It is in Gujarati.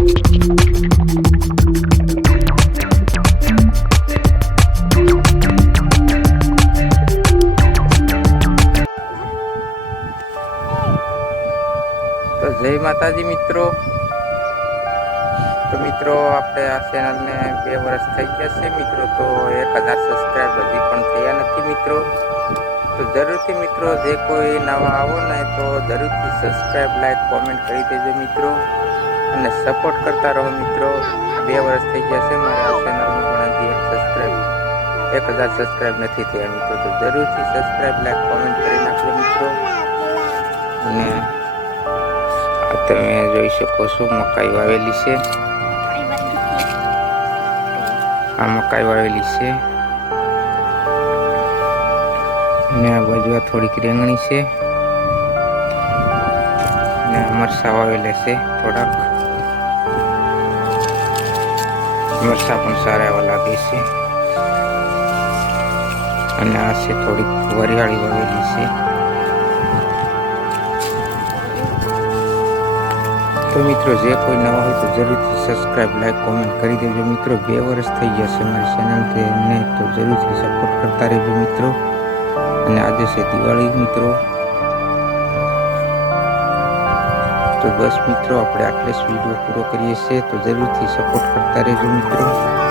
જય માતાજી મિત્રો. તો મિત્રો, આપણે આ ચેનલને બે વર્ષ થઈ ગયા છે મિત્રો, તો એક હજાર સબસ્ક્રાઈબ હજી પણ થયા નથી મિત્રો. તો જરૂરથી મિત્રો, જે કોઈ નવા આવો ને તો જરૂરથી સબસ્ક્રાઈબ લાઈક કોમેન્ટ કરી દેજો મિત્રો. અને સપોર્ટ કરતા રહો મિત્રો. બે વર્ષ થઈ ગયા છે મારે આ ચેનલમાં પણ હજી એક સબસ્ક્રાઈબ એક હજાર સબસ્ક્રાઈબ નથી થયા મિત્રો. તો જરૂરથી સબસ્ક્રાઈબ લાઈક કોમેન્ટ કરી નાખજો મિત્રો. અને તમે જોઈ શકો છો, મકાઈ વાવેલી છે. આ મકાઈ વાવેલી છે. અને આ બાજુ થોડીક રેંગણી છે. અને મરસા વાવેલા છે થોડાક. મરસા પણ સારા એવા લાગે છે. અને આ છે થોડીક વરિયાળી વાવેલી છે. તો મિત્રો, જે કોઈ નવા હોય તો જરૂરથી સબસ્ક્રાઈબ લાઈક કોમેન્ટ કરી દેજો. મિત્રો, બે વર્ષ થઈ ગયા છે મારી ચેનલ ને, તો જરૂરથી સપોર્ટ કરતા રહેજો મિત્રો. અને આજે છે દિવાળી મિત્રો. તો બસ મિત્રો, આપણે આટલે જ વીડિયો પૂરો કરીએ છીએ. તો જરૂરથી સપોર્ટ કરતા રહેજો મિત્રો.